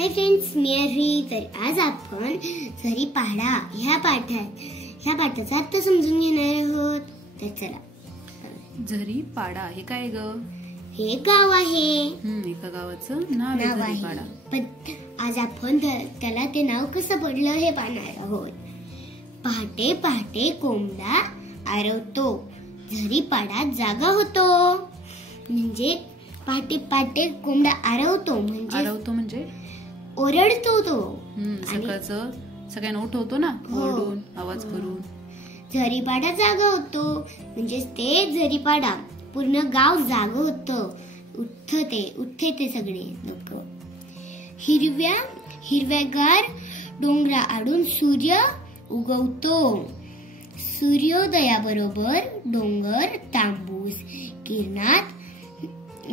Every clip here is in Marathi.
हाय फ्रेंड्स, मी आरवी. तर आज आपण झरी पाडा ह्या पाठाचा अर्थ समजून घेणार आहोत. तर चला. झरी पाडा हे काय ग? हे गाव आहे. एका गावाचं नाव आहे झरी पाडा. पण आज आपण त्याला ते नाव कसं पडलं हे पाहणार आहोत. पहाटे पहाटे कोंबडा आरवतो, झरी पाडा जागा होतो. म्हणजे पहाटे पहाटे कोंबडा आरवतो म्हणजे ओरडतो तो. सकाळचं सगळ्यांना उठवतो ना, ओरडून आवाज करून. झरीपाडा जागा होतो म्हणजे ते झरीपाडा पूर्ण गाव जाग होतं. उठते ते सगळे लोक. हिरव्यागार डोंगरा आडून सूर्य उगवतो. सूर्योदयाबरोबर डोंगर तांबूस किरणात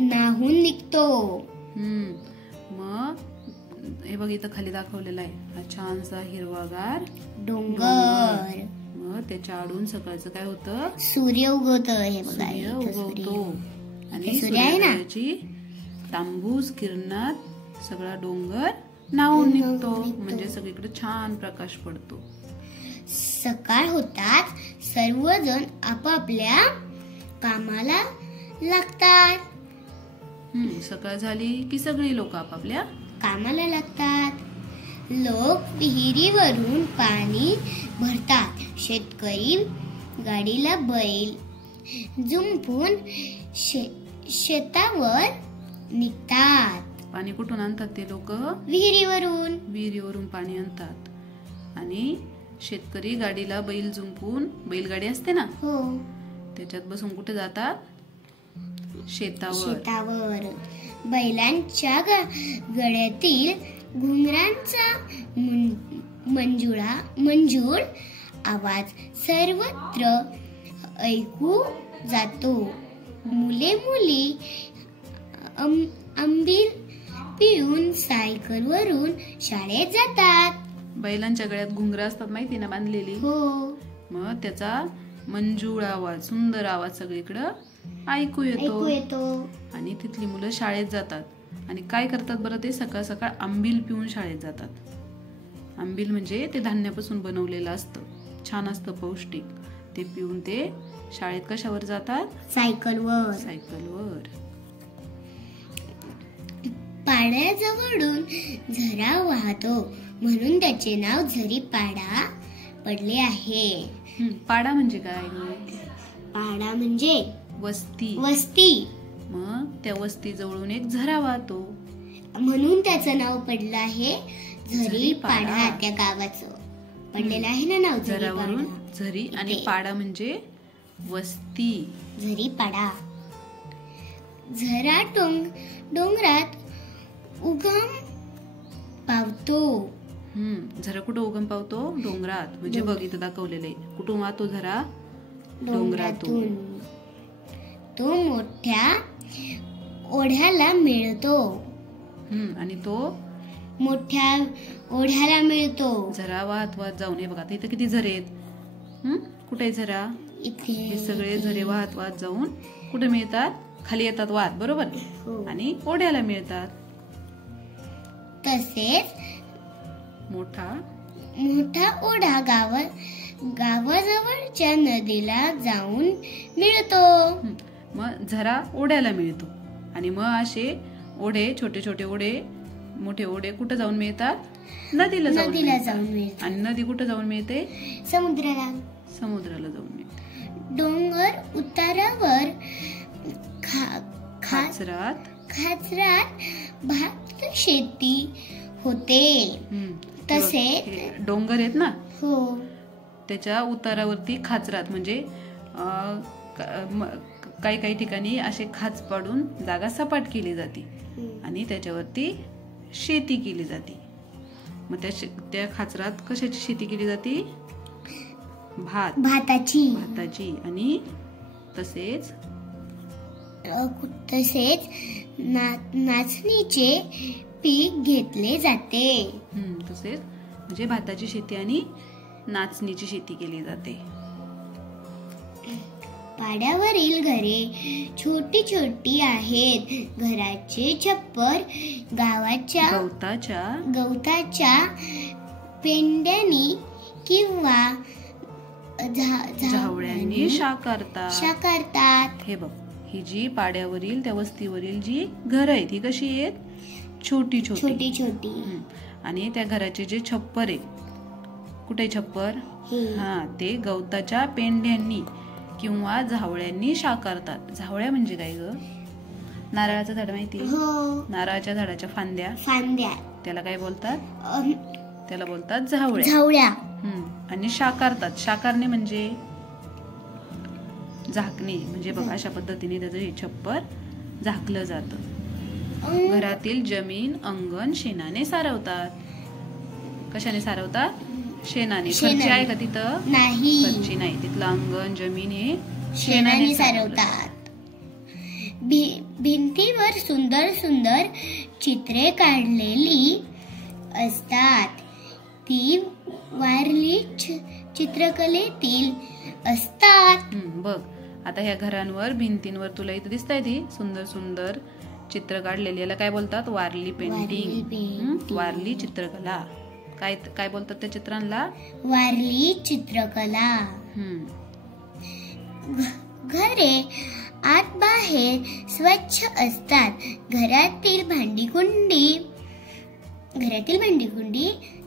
न्हाऊन निघतो. मग हे बघ, इथं खाली दाखवलेला आहे हा छानसा हिरवागार डोंगर. मग त्याच्या आडून सकाळचं काय होतं? सूर्य उगवतो. हे बघा, सूर्य उगवतो आणि सूर्य आहे ना, तांबूस किरणात सगळा डोंगर न्हाऊन निघतो. म्हणजे सगळीकडे छान प्रकाश पडतो. सकाळ होताच सर्वजण आपापल्या कामाला लागतात. सकाळ झाली की सगळी लोक आपापल्या कामाला लागतात. लोक विहिरीवरून पाणी भरतात. शेतकरी गाडीला बैल जुंपून शेतावर निघतात. पाणी कुठून आणतात ते लोक? विहिरीवरून पाणी आणतात. आणि शेतकरी गाडीला बैल जुंपून, बैलगाडी असते ना, हो, त्याच्यात बसून कुठे जातात? शेतावर. बैलांच्या गळ्यातील घुंगरांचा मंजूळ आवाज सर्वत्र ऐकू जातो. मुली आंबील पिऊन सायकलवरून शाळेत जातात. बैलांच्या गळ्यात घुंगरं असतात, माहिती ना, बांधलेली. हो. मग त्याचा मंजूळ आवाज, सुंदर आवाज सगळीकडं ऐकू येतो. आणि तिथली मुलं शाळेत जातात. आणि काय करतात बरं? ते सकाळ सकाळ आंबील पिऊन शाळेत जातात. आंबील म्हणजे ते धान्यापासून बनवलेलं असतं, छान असतं, पौष्टिक. ते पिऊन ते शाळेत कशावर जातात? सायकलवर. पाड्याजवळून झरा वाहतो म्हणून त्याचे नाव झरी पाडा पडले आहे. पाडा म्हणजे काय? पाडा म्हणजे वस्ती. मग त्या वस्ती जवळून एक झरा वाहतो म्हणून त्याचं नाव पडलं आहे झरी पाडा. त्या गावाचं पडलेलं आहे ना नाव झरावरून. झरी आणि पाडा म्हणजे वस्ती. झरी पाडा. झरा डोंगरात उगम पावतो. झरा कुठं उगम पावतो? डोंगरात. म्हणजे बघ, इथं दाखवलेलं आहे. कुठून वाहतो झरा? डोंगरातून. तो मोठ्या ओढ्याला मिळतो. आणि तो मोठ्या ओढ्याला मिळतो. झरा वाहत जाऊन. हे बघा, इथं किती झरे आहेत. कुठे आहे झरा? इथे. हे सगळे झरे वाहत जाऊन कुठे मिळतात? खाली येतात वाहत, बरोबर. आणि ओढ्याला मिळतात. तसेच मोठा ओढा गावाजवळच्या नदीला जाऊन मिळतो. मग झरा ओढ्याला मिळतो. आणि मग असे ओढे, छोटे छोटे ओढे, मोठे ओढे कुठे जाऊन मिळतात? नदीला जाऊन मिळतात. आणि नदी कुठे जाऊन मिळते? समुद्राला जाऊन मिळते. डोंगर उतारावर खाचरात भात शेती होते. तसेच डोंगर आहेत ना, हो, त्याच्या उतारावरती खाचरात म्हणजे काही ठिकाणी असे खाच पाडून जागा सपाट केली जाते आणि त्याच्यावरती शेती केली जाते. मग त्या खाचरात कशाची शेती केली जाते? भाताची. आणि तसेच नाचणीचे पीक घेतले जाते. तसेच म्हणजे भाताची शेती आणि नाचणीची शेती केली जाते. पाड्यावरील घरे छोटी छोटी आहेत. घराचे छप्पर गवताच्या पेंड्यानी किंवा झावळ्यांनी साकारतात. हे बघ, ही जी पाड्यावरील त्या वस्तीवरील जी घर आहेत ही कशी आहेत? छोटी छोटी. आणि त्या घराचे जे छप्पर आहे, कुठे छप्पर? ते गवताच्या पेंड्यांनी किंवा झावळ्यांनी साकारतात. झावळ्या म्हणजे काय ग? नारळाचं झाड माहिती? नारळाच्या झाडाच्या फांद्या त्याला काय बोलतात? त्याला बोलतात झावळ्या. आणि साकारतात. साकारणे म्हणजे झाकणे. म्हणजे बघ, अशा पद्धतीने त्याचं हे छप्पर झाकलं जातं. घरातील जमीन अंगण शेणाने सारवतात. कशाने सारवतात? शेणाने. खर्ची आहे का तिथं? नाही. खर्ची नाही. तिथलं अंगण जमीन हे शेणाने सारवतात. भिंतीवर सुंदर सुंदर चित्रे काढलेली असतात. ती वारली चित्रकलेतील असतात. बघ, आता ह्या घरांवर भिंतींवर तुला इथे दिसताय ती सुंदर सुंदर चित्र काढलेली. याला काय बोलतात? वारली पेंटिंग. वारली चित्रकला. काय बोलतात त्या चित्रांना? वारली चित्रकला. घरे आत बाहेर स्वच्छ असतात. घरातील भांडीकुंडी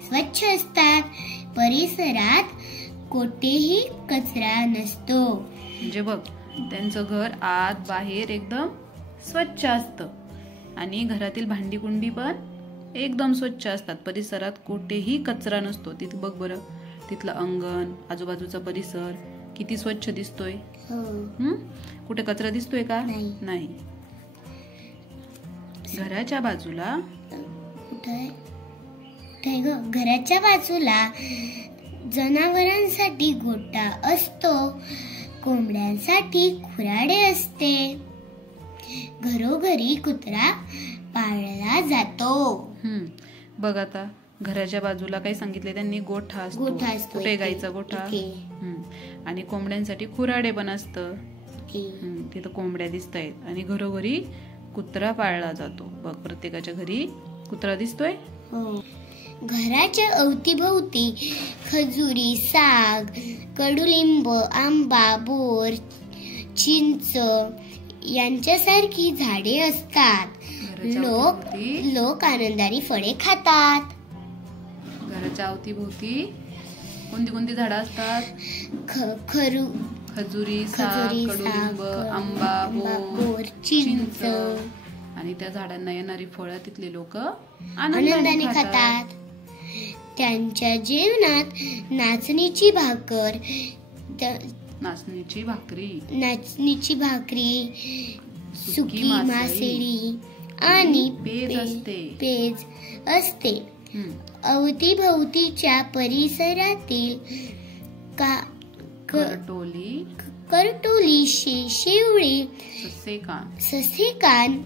स्वच्छ असतात. परिसरात कोठेही कचरा नसतो. म्हणजे बघ, त्यांचं घर आत बाहेर एकदम स्वच्छ असतं आणि घरातील भांडीकुंडी पण एकदम स्वच्छ असतात. परिसरात कोठेही कचरा नसतो. तिथे बघ बरं, तिथलं अंगण, आजूबाजूचा परिसर किती स्वच्छ दिसतोय. कुठे कचरा दिसतोय का? नाही. घराच्या बाजूला जनावरांसाठी गोठा असतो. कोंबड्यांसाठी खुराडे असते. घरोघरी कुत्रा पाळला जातो. बघ, आता घराच्या बाजूला काय सांगितले त्यांनी? गोठा असतो. कुठे? गाईचा गोठा. आणि कोंबड्यांसाठी खुराडे पण असतं. तिथं कोंबड्या दिसत आहेत. आणि घरोघरी कुत्रा पाळला जातो. बघ, प्रत्येकाच्या घरी कुत्रा दिसतोय. घराच्या अवतीभोवती खजुरी, साग, कडुलिंब, आंबा, बोर, चिंच यांच्यासारखी झाडे असतात. लोक आनंदाने फळे खातात. घराच्या अवतीभोवती कोणती झाडं असतात? खजुरी, साग, कडुलिंब, आंबा, बोर, चिंच. आणि त्या झाडांना येणारी फळं तिथले लोक आनंदाने खातात. त्यांच्या जेवणात नाचणीची भाकरी, सुकी मासळी आणि पेज असते. अवतीभोवतीच्या परिसरातील करटोली, शेवळी, ससेकान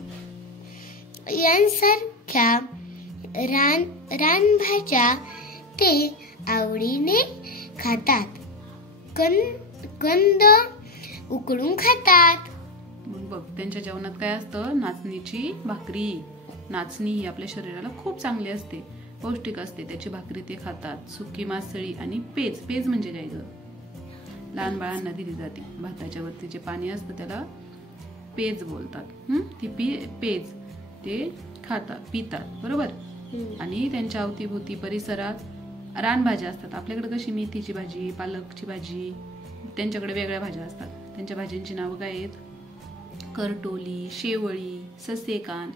यांसारख्या रानभाज्या ते आवडीने खातात. कंद उकडून खातात. बघ, त्यांच्या जेवणात काय असतं? नाचणीची भाकरी. नाचणी ही आपल्या शरीराला खूप चांगली असते, पौष्टिक असते. त्याची भाकरी ते खातात. सुकी मासळी आणि पेज म्हणजे काय ग? लहान बाळांना दिली जाते. भाताच्या वरती जे पाणी असतं त्याला पेज बोलतात. ती पेज ते खातात, पितात. बरोबर. आणि त्यांच्या अवतीभोवती परिसरात रानभाज्या असतात. आपल्याकडे कशी मेथीची भाजी, पालकची भाजी, त्यांच्याकडे वेगळ्या भाज्या असतात. त्यांच्या भाज्यांची नावं काय आहेत? करटोली, शेवळी, ससेकान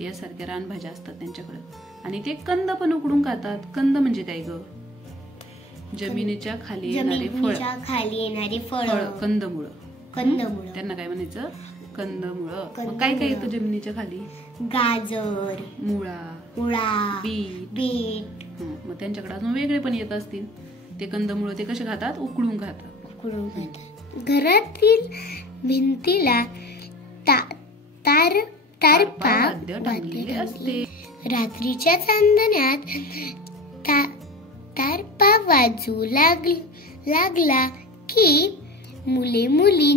यासारख्या रानभाज्या असतात त्यांच्याकडे. आणि ते कंद पण उकडून खातात. कंद म्हणजे काय ग? जमिनीच्या खाली येणारे फळ. कंदमुळ. त्यांना काय म्हणायचं? कंदमुळ. काय काय येतं जमिनीच्या खाली? गाजर, मुळा, बीट. मग त्यांच्याकडे अजून वेगळे पण येत असतील. ते कंदमुळ ते कसे खातात? उकडून खातात. घरातील भिंतीला तारपा बांधलेले असते. रात्रीच्या चांदण्यात तारपा वाजू लागला की मुले मुली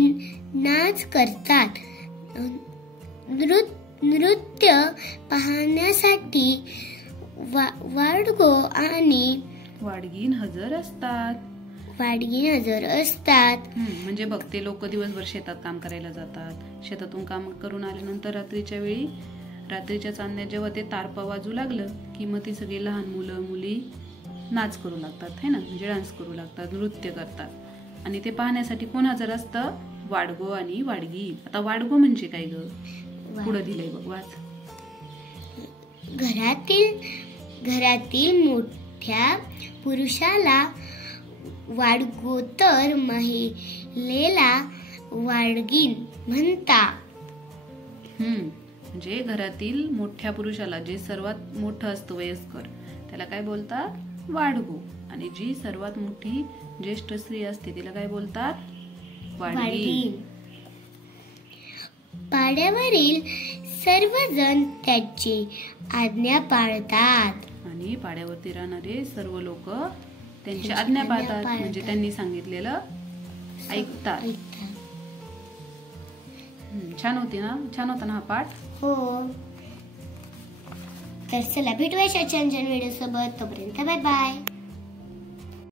नाच करतात. नृत्य पाहण्यासाठी वाडगो आणि वाडगीन हजर असतात. म्हणजे बघ, ते लोक दिवसभर शेतात काम करायला जातात. शेतातून काम करून आल्यानंतर रात्रीच्या वेळी, रात्रीच्या चांदण्यात जेव्हा ते तारपा वाजू लागलं की मग ती सगळी लहान मुलं मुली नाच करू लागतात, है ना, म्हणजे डान्स करू लागतात, नृत्य करतात. आणि ते पाहण्यासाठी कोण हजर असतं? वाडगो आणि वाडगी. आता वाडगो म्हणजे काय ग? पुढे दिलंय बघ, वाच. घरातील मोठ्या पुरुषाला वाडगो तर महिलेला वाडगीन म्हणतात. म्हणजे घरातील मोठ्या पुरुषाला, जे सर्वात मोठं असतं वयस्कर, त्याला काय बोलतात? वाडगो. आणि जी सर्वात मोठी ज्येष्ठ स्त्री असते तिला काय बोलतात? वाडगीन. पाड्यावरील सर्वजण त्याची आज्ञा पाळतात. आणि पाड्यावरती राहणारे सर्व लोक त्यांची आज्ञा पाळतात, म्हणजे त्यांनी सांगितलेलं ऐकतात. छान होता ना हा पाठ? हो. तर चला भेटूया छान छान व्हिडिओ सोबत. तोपर्यंत बाय बाय.